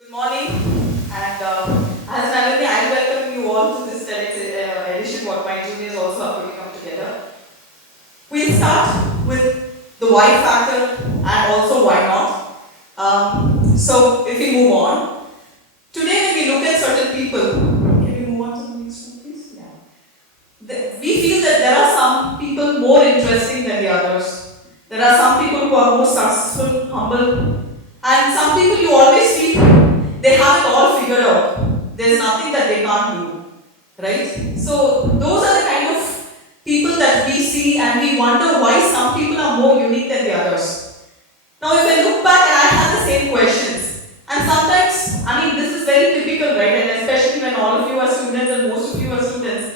Good morning, and as an alumni, I welcome you all to this TEDx edition, what my juniors also are putting up together. We'll start with the why factor and also why not. So, if we move on, today when we look at certain people, can we move on to the next one, please? Yeah. We feel that there are some people more interesting than the others. There are some people who are more successful, humble, and some people you always feel they have it all figured out. There's nothing that they can't do. Right? So those are the kind of people that we see and we wonder why some people are more unique than the others. Now if I look back and I have the same questions, and sometimes, this is very typical, right? And especially when all of you are students and most of you are students,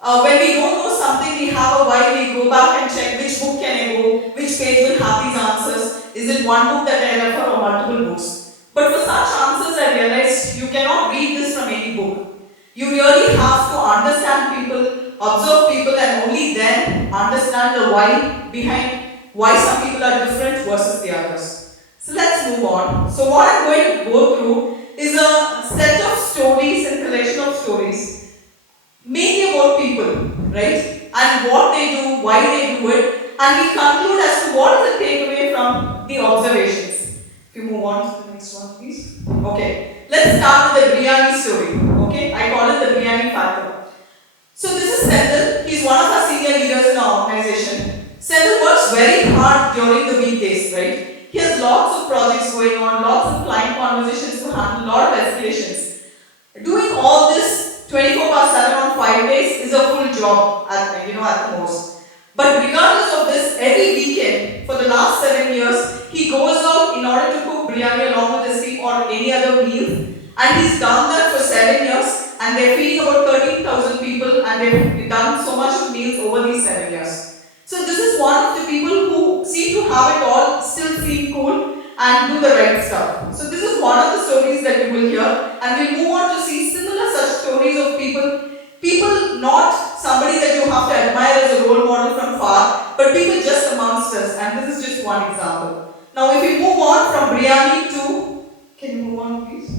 when we don't know something, we have a why, we go back and check which book can I go, which page will have these answers. Is it one book that I refer or multiple books? But for such answers, I realized you cannot read this from any book. You really have to understand people, observe people, and only then understand the why behind why some people are different versus the others. So let's move on. So what I'm going to go through is a set of stories and collection of stories, mainly about people, right? And what they do, why they do it, and we conclude as to what is the takeaway from the observations. If you move on to the next one, please. Okay, let's start with the biryani story. Okay, I call it the biryani factor. So this is Sendil. He's one of our senior leaders in our organization. Sendil works very hard during the weekdays, right? He has lots of projects going on, lots of client conversations to handle, lot of escalations. Doing all this 24/7 on 5 days is a full job at the most. But regardless of this, every weekend for the last 7 years, he goes out in order to cook biryani along with his team or any other meal. And he's done that for 7 years, and they're feeding about 13,000 people, and they've done so much of meals over these 7 years. So this is one of the people who seem to have it all, still seem cool, and do the right stuff. So this is one of the stories that you will hear, and we'll move on to see similar such stories of people not somebody that you have to admire as a role model from far, but people just amongst us, and this is just one example. Now if we move on from biryani to, can you move on please?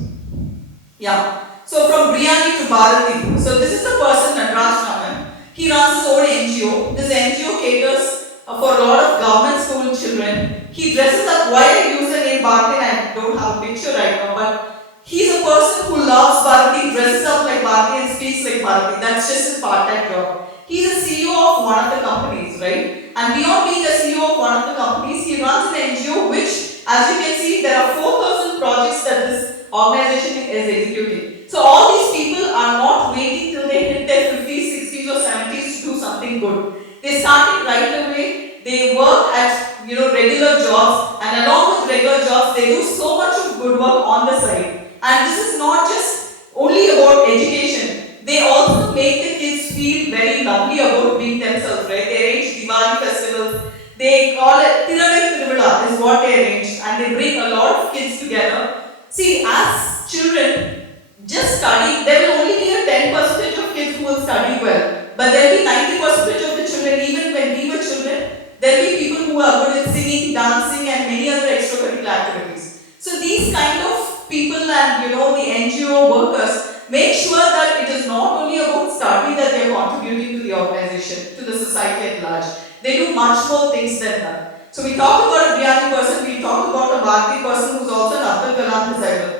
Yeah. So from biryani to Bharati. So this is a person, Nataraj Raman. He runs his own NGO. This NGO caters for a lot of government school children. He dresses up, why I use the name Bharati, I don't have a picture right now, but he's a person who loves Bharati, dresses up like Bharati and speaks like Bharati. That's just his part-time job. He's a CEO of one of the companies, right? And beyond being a CEO of one of the companies, he runs an NGO which, as you can see, there are 4,000 projects that this organization is executing. So all these people are not waiting till they hit their 50s, 60s or 70s to do something good. They start it right away. They work at regular jobs, and along with regular jobs, they do so much of good work on the side. And this is not just only about education. They also make the kids feel very lovely about being themselves, right? They arrange Diwali festivals. They call it Tiravel Tiruvila is what they arrange, and they bring a lot of kids together. See, as children, just study. There will only be a 10% of kids who will study well, but there will be 90% of the children. Even when we were children, there will be people who are good at singing, dancing, and many other extracurricular activities. So these kind of people and the NGO workers make sure that it is not only about study that they are contributing to the organization, to the society at large. They do much more things than that. So we talked about a biryani person, we talked about a Bharati person who's also an Abdul Kalam disciple.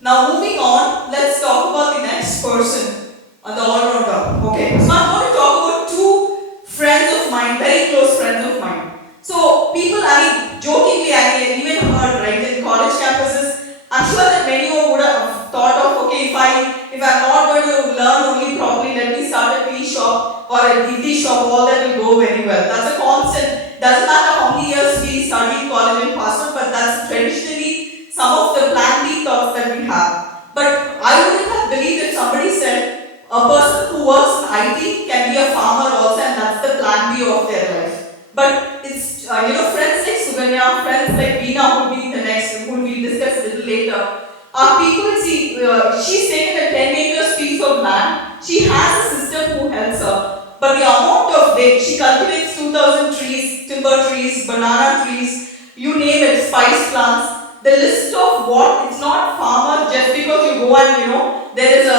Now moving on, let's talk about the next person, the all-rounder. Okay, so I'm going to talk about two friends of mine, very close friends of mine. So people, jokingly, I even heard, right, in college campuses, I'm sure that many of you would have thought of, okay, if I'm not going to learn only properly, let me start a tea shop or a DD shop, all that will go very well. That's a constant. Doesn't matter how many years we study in college and pass on, but that's traditionally some of the plan B thoughts that we have. But I wouldn't have believed if somebody said a person who works in IT can be a farmer also, and that's the plan B of their life. But it's friends like Suganya, friends like Veena who will be the next, who we'll discuss a little later. Our people see, she's taken a 10 acres piece of land. She has a sister who helps her. But the amount of she cultivates 2,000 trees, timber trees, banana trees, you name it, spice plants. The list of what, it's not farmer just because you go and there is a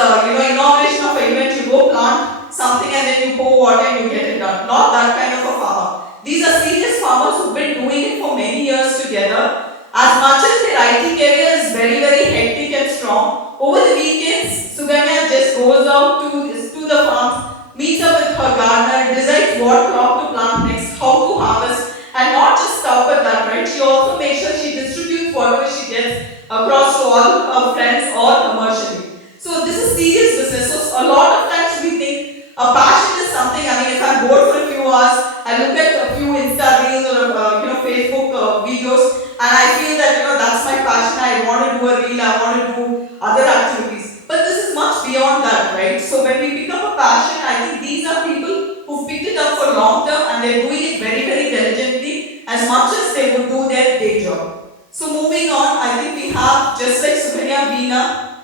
inauguration of an event, you go plant something and then you pour water and you get it done. Not that kind of a farmer. These are serious farmers who've been doing it for many years together. As much as their IT career is very, very hectic and strong, over the weekends, Suganya just goes out to the farm, meets up with her gardener, decides what crop to plant next, how to harvest, and not just stop at that, right? She also makes sure she distributes whatever she gets across to all her friends or commercially. So this is serious business. So a lot of times we think a passion is something. I mean, if I'm bored for a few hours, I look at a few Insta reels or Facebook videos, and I feel that that's my passion. I want to do a reel. I want to do other activities. But this is much beyond that, right? So when we pick up a passion, I think these are people who've picked it up for long term and they're doing it very, very diligently, as much as they would do their day job. So moving on, I think we have, just like Suganya, Veena.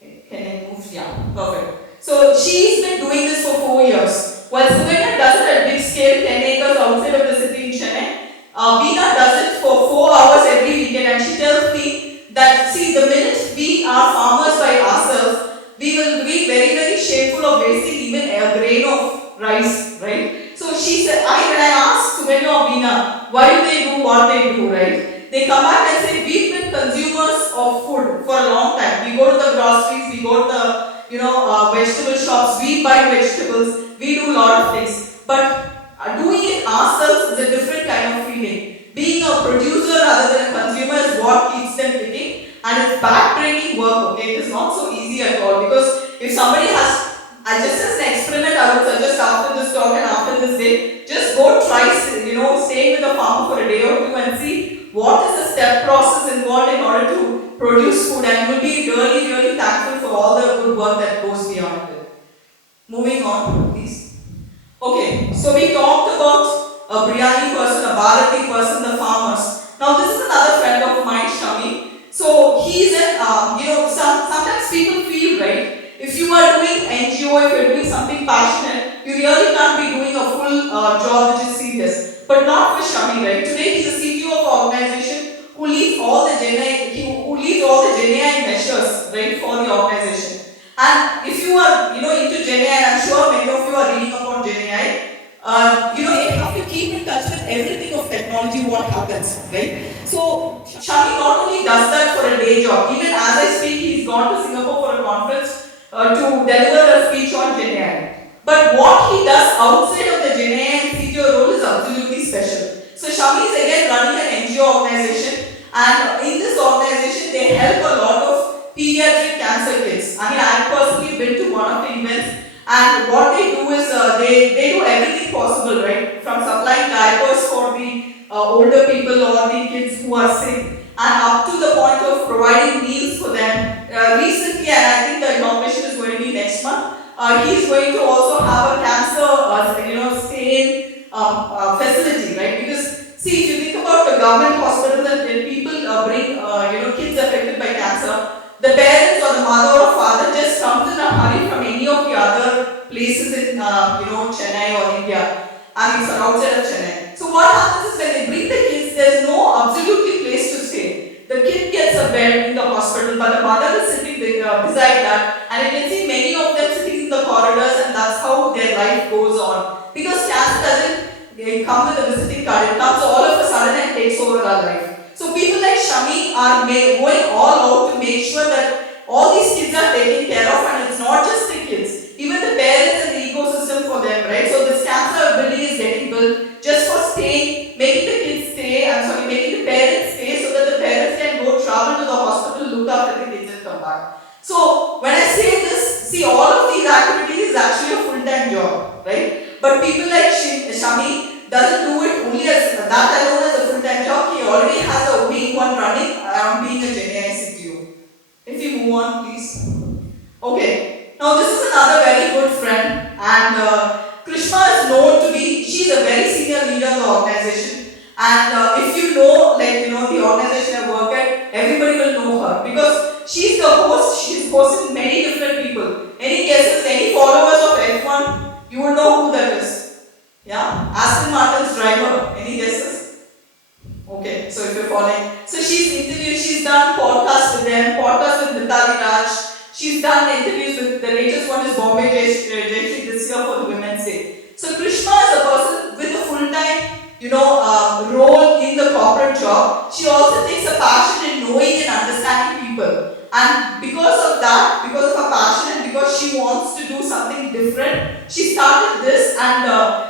Can I move? Yeah, perfect. So she's been doing this for 4 years. While Suganya does it at big scale, 10 acres outside of the city in Chennai, Veena does it for 4 hours every weekend, and she tells me that, see, the minute we are farmers by ourselves, we will be very, very shameful of wasting even a grain of rice, right? So she said, when I asked Suganya or Veena, why do they do what they do, right? They come back and say, we've been consumers of food for a long time. We go to the groceries, we go to the vegetable shops, we buy vegetables, we do a lot of things. But doing it ourselves is a different kind of feeling. Being a producer rather than a consumer is what keeps them ticking, and it's back-breaking work, okay? It is not so easy at all, because if somebody has, just as an experiment, I would suggest after this talk and after this day, just go try, staying with a farmer for a day or two and see what is the step process involved in order to produce food, and you'll be really, really thankful for all the good work that goes beyond it. Moving on, please. Okay, so we talked about a biryani person, a Bharati person, the farmers. Now this is another friend of mine, Shami. So he's an, sometimes people feel, right, if you are doing NGO, if you're doing something passionate, you really can't be doing a full job which is serious. But not with Shami, right? Today he's a CTO of an organization who leads all the GenAI measures, right, for the organization. And if you are, into GenAI, and I'm sure many of you are reading about GenAI, you have to keep in touch with everything of technology, what happens, right? So Shami not only does that for a day job, even as I speak, he's gone to Singapore for a conference to deliver a speech on GenAI. But what he does outside of the GenAI and CTO role is absolutely special. So Shami is again running an NGO organization, and in this organization they help a lot of pediatric cancer kids. I mean, I've personally been to one of the events, and what they do is they do everything possible, right? From supplying diapers for the older people or the kids who are sick, and up to the point of providing meals for them. Recently, and I think the inauguration is going to be next month, he's going to also have a cancer, stay facility, right? Because see, if you think about the government hospitals and people bring, kids affected by cancer, the parents or the mother or father just comes in a hurry from any of the other places in, Chennai or India. I mean, outside of Chennai. So what happens is when they bring the kids, there's no absolutely place to stay. The kid gets a bed in the hospital, but the mother is sitting beside that, and you can see many of them sitting in the corridors, and that's how their life goes on. Because cancer doesn't come with a visiting card, it comes all of a sudden and takes over our life. So people like Shami are going all out to make sure that all these kids are taken care of, and it's not just the kids, even the parents and the ecosystem for them, right? So this cancer building is getting built just for staying, making the kids stay, making the parents stay so that the parents can go travel to the hospital, look after the kids and come back. So when I say this, see, all of these activities is actually a full-time job, right? But people like Shami doesn't do it only as that alone as a full-time job. He already has a wing one running around being a GenAI CTO. If you move on, please. Okay. Now this is another very good friend, and Krishna is known to be. She's a very senior leader of the organization, and if you know, the organization I work at, everybody will know her because she's the host. She's hosted many different people. Any guesses? Any followers of F1? You will know who that is. Yeah, Aston Martin's driver. Any guesses? Okay, so if you're following. So she's interviewed, she's done podcasts with them, podcasts with Mitali Raj. She's done interviews with, the latest one is Bombay Jayashree this year for the Women's Day. So Krishna is a person with a full-time, role in the corporate job. She also takes a passion in knowing and understanding people. And because of that, because of her passion and because she wants to do something different, she started this and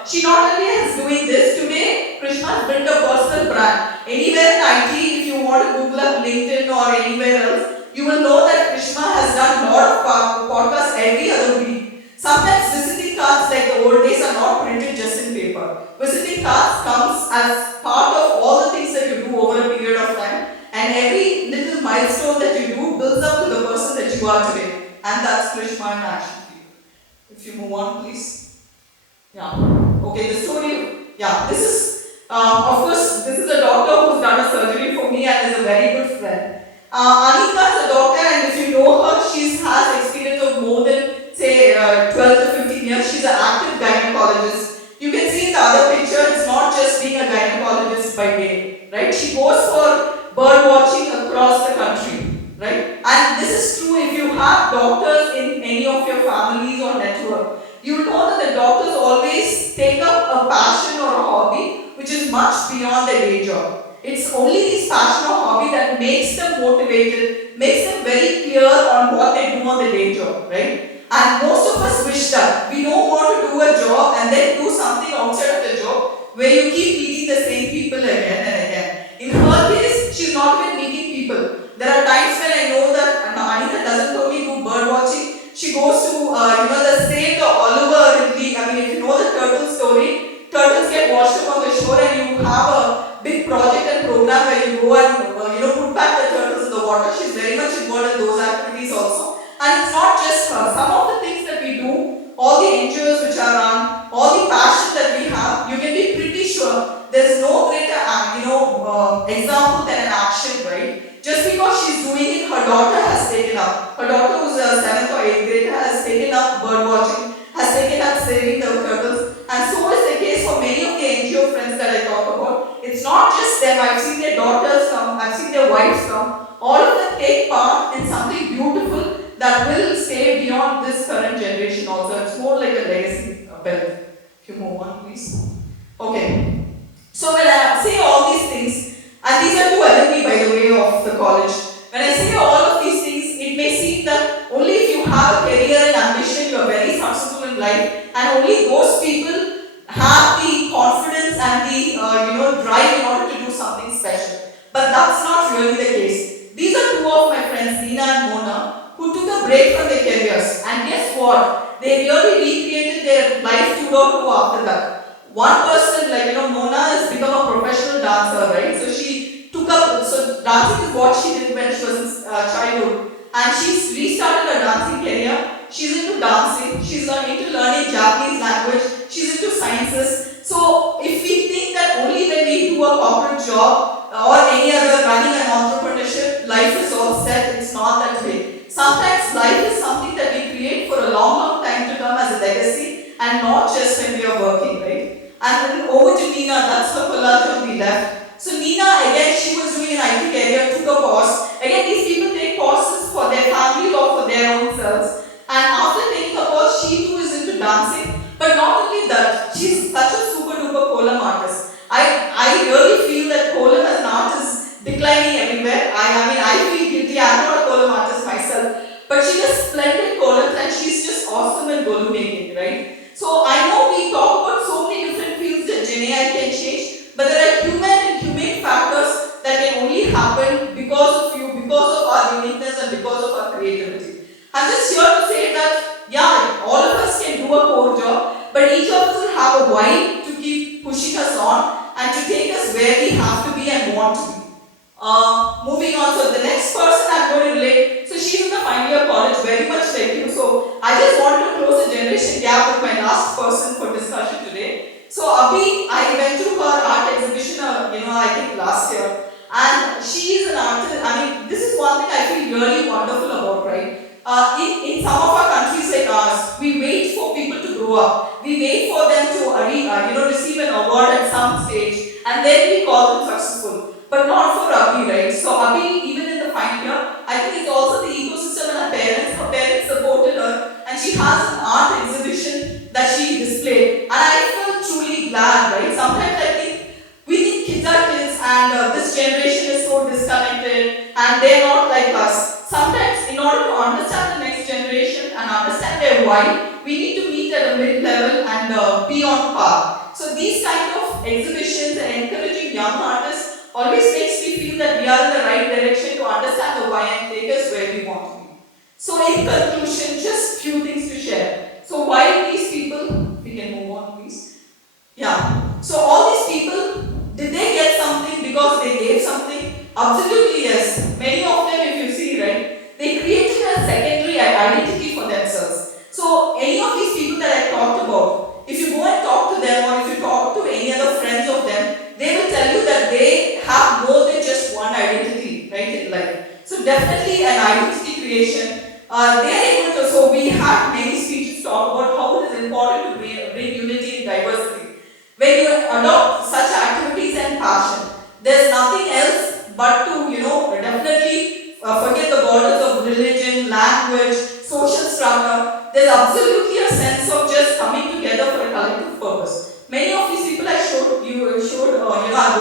she not only is doing this, today Krishna has built a personal brand. Anywhere in IT, if you want to Google up LinkedIn or anywhere else, you will know that Krishna has done a lot of podcasts every other week. Sometimes visiting cards like the old days are not printed just in paper. Visiting cards comes as part of all the things that you do over a period of time, and every little milestone that you do builds up to the person that you are today. And that's Krishna in action. If you move on, please. Yeah. Okay, the story. Yeah, this is, of course, this is a doctor who's done a surgery for me and is a very good friend. Anika is a doctor, and if you know her, she has experience of more than, say, 12 to 15 years. She's an active gynecologist. You can see in the other picture, it's not just being a gynecologist by day, right? She goes for bird watching across the country, right? And this is true if you have doctors in any of your families or network. You know that the doctors always take up a passion or a hobby which is much beyond their day job. It's only this passion or hobby that makes them motivated, makes them very clear on what they do on the day job, right? And most of us wish that. We don't want to do a job and then do something outside of the job where you keep meeting the same people again and again. In her case, she's not even meeting people. There are times when I know that Anita doesn't only do bird watching. She goes to, the Save the Oliver Ridley. I mean, if you know the turtle story, turtles get washed up on the shore and you have a big project and program where you go and, put back the turtles in the water. She's very much involved in those activities also. And it's not just her. Some of the things that we do, all the NGOs which are run, all the passion that we have, you can be pretty sure there's no greater, example than an action, right? Just because she's doing it, her daughter has taken up. Her daughter, who's a 7th or 8th grader, has taken up bird watching, has taken up saving the turtles, and so is the case for many of the NGO friends that I talk about. It's not just them. I've seen their daughters come, I've seen their wives come. All of them take part in something beautiful that will stay beyond this current generation also. It's more like a legacy built. If you move on, please. Okay. So when I say all these things, and these are two alumni, by the way, of the college. When I say all of these things, it may seem that only if you have a career and ambition, you are very successful in life, and only those people have the confidence and the drive in order to do something special. But that's not really the case. These are two of my friends, Nina and Mona, who took a break from their careers. And guess what? They really recreated their life 2.2 after that. One person, Mona has become a professional dancer, right? So she took up, so dancing is what she did when she was in childhood. And she's restarted her dancing career. She's into dancing. She's into learning Japanese language. She's into sciences. So if we think that only when we do a corporate job or any other running an entrepreneurship, life is all set, it's not that way. Sometimes life is something that we create for a long, long time to come as a legacy and not just when we are working, right? And then over to Nina, that's her collage on the left. So Nina, again, she was doing an IT career, took a pause. Again, these people take pauses for their family or for their own selves. And after taking a pause, she too is into dancing. But not only that, she's such a super duper kolam artist. I really feel that kolam as an art is declining everywhere. I feel guilty. I'm not a kolam artist myself. But she does splendid kolams and she's just awesome in golem making, right? So I know we talk about so many different fields that Gen AI can change, but there are human and humane factors that can only happen because of you, because of our uniqueness and because of our creativity. I'm just here to say that, yeah, all of us can do a core job, but each of us will have a why to keep pushing us on and to take us where we have to be and want to be. Moving on, so the next person I'm going to relate, so she's in the final year college, very much like you, so I just want to close the generation gap with my last person for discussion today. So Abhi, I went to her art exhibition, I think last year, and she is an artist. This is one thing I feel really wonderful about, right? In some of our countries like ours, we wait for people to grow up. We wait for them to receive an award at some stage, and then we call them successful. but not for Abhi, right? So Abhi, even in the final year, I think it's also the ecosystem and her parents. Her parents supported her, and she has an art exhibition that she displayed, and I felt truly glad, right? Sometimes I think we think kids are kids, and this generation is so disconnected, and they're not like us. Sometimes, in order to understand the next generation and understand their why, we need to meet at a mid-level and be on par. So these kind of exhibitions and encouraging young artists always makes me feel that we are in the right direction to understand the why and take us where we want to be. So in conclusion, just few things to share. So why these people, we can move on please. Yeah. So all these people, did they get something because they gave something? Absolutely yes. Many of them, if you see, right, they created a secondary identity for themselves. So any of these people that I talked about, if you go and talk to them or if you talk to any other friends of them, they will tell you that they have more than just one identity, right, in life. So definitely an identity creation. They are able to, so we had many speeches talk about how it is important to bring unity and diversity. When you adopt such activities and passion, there's nothing else but to, definitely forget the borders of religion, language, social strata. There's absolutely a sense of just coming together for a collective purpose. Many of these people I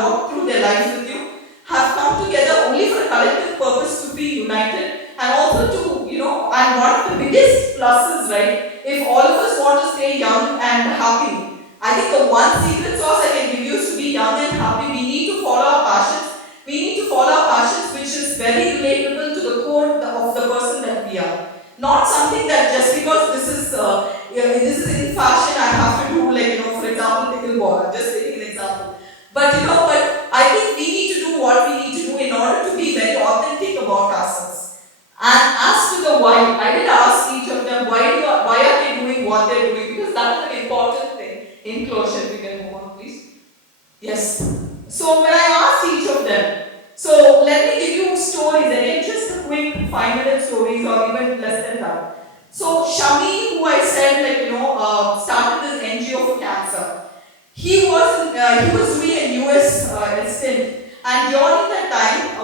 walked through their lives with you, have come together only for a collective purpose to be united and also to, and one of the biggest pluses, right, if all of us want to stay young and happy, I think the one secret sauce I can give you is to be young and happy. We need to follow our passions. We need to follow our passions, which is very relatable to the core of the person that we are. Not something that just because this is in fashion, I have to do for example, pickleball. I'm just taking an example. But I think we need to do what we need to do in order to be very authentic about ourselves. And as to the why, I did ask each of them why are they doing what they're doing, because that is an important thing. In closure, we can move on, please. Yes. So when I asked each of them, so let me give you stories, again, just a quick 5-minute stories or even less than that. So Shami, who I said, started this NGO for cancer. He was doing a US stint, and during that time,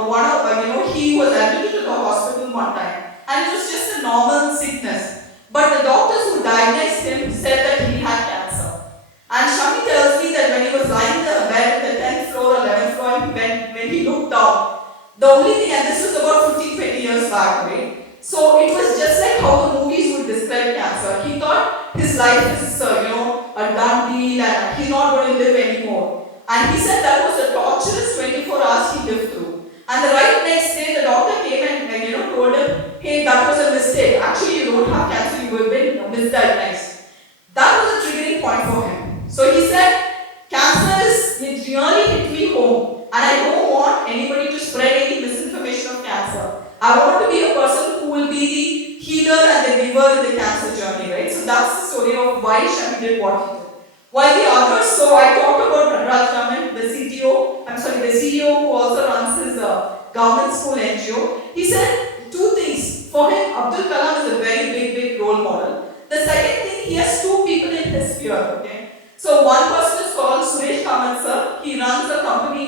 he was admitted to the hospital one time, and it was just a normal sickness. But the doctors who diagnosed him said that he had cancer. And Shami tells me that when he was lying in the bed in the 10th floor or 11th floor, when he looked down, the only thing, and this was about 15-20 years back, right? So it was just like how the movies would describe cancer. He thought his life is, a done deal and he's not going to live anymore. And he said that was a torturous 24 hours he lived through. And the right next day, the doctor came and told him, hey, that was a mistake. Actually, you don't have cancer, you have been misdiagnosed. That was a triggering point for him. So he said, it really hit me home, and I don't want anybody to spread any misinformation of cancer. I want to be a person who will be the healer and the giver in the cancer journey, right? So that's the story of why Shami did what he did. While the others, so I talked about Raj Raman, the CEO who also runs his government school NGO. He said two things. For him, Abdul Kalam is a very big role model. The second thing, he has two people in his sphere, okay? So one person is called Suresh Kamath sir. He runs a company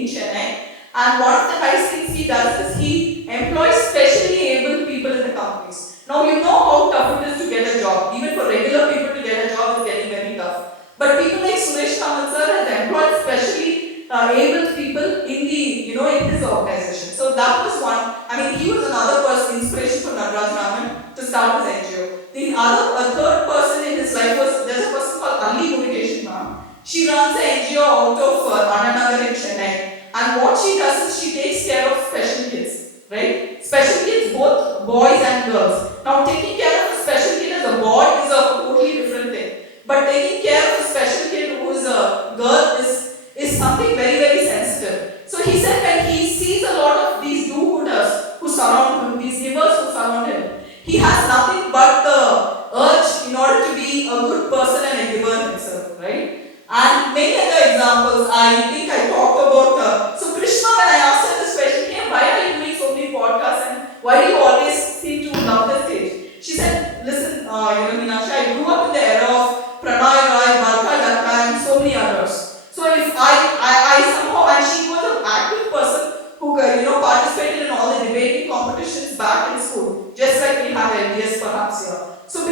in Chennai. And one of the nice things he does is he employs specially able people in the companies. Now you know how tough it is to get a job. Even for regular people to get a job is getting very tough. But people like Suresh Kamath sir has employed specially able people in in his organization. So that was one. He was another person, inspiration for Nadraj Raman to start his NGO. A third person in his life there's a person called Ali Murugesh ma'am. She runs an NGO out of Ananagar in Chennai. And what she does is she takes care of special kids, right? Special kids, both boys and girls. Now, taking care of a special kid as a boy is a totally different thing. But taking care of a special kid who is a girl is something very sensitive. So he said when he sees a lot of these do-gooders who surround him, these givers who surround him, he has nothing but the urge in order to be a good person and a giver himself, right? And many other examples. I think I talked about. So Krishna, when I asked him this question,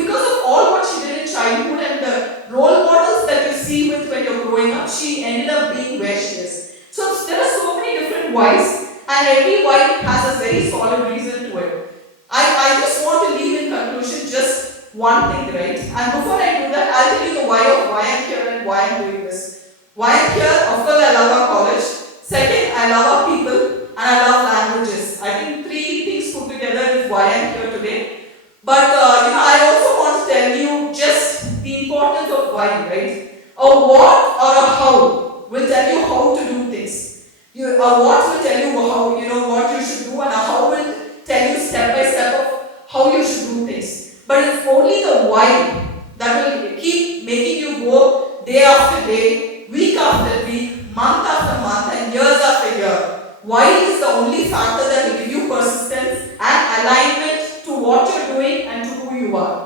because of all what she did in childhood and the role models that you see with when you're growing up, she ended up being where she is. So there are so many different whys, and every why has a very solid reason to it. I just want to leave in conclusion just one thing, right? And before I do that, I'll tell you the why of why I'm here and why I'm doing this. Why I'm here, of course, I love our college. Second, I love our people, and I love languages. I think three things put together is why I'm here today. But I also want to tell you just the importance of why, right? A what or a how will tell you how to do things. A what will tell you how, what you should do, and a how will tell you step by step of how you should do things. But it's only the why that will keep making you go day after day, week after week, month after month, and years after year. Why is the only factor that will give you persistence and alignment to what you're doing and to who you are.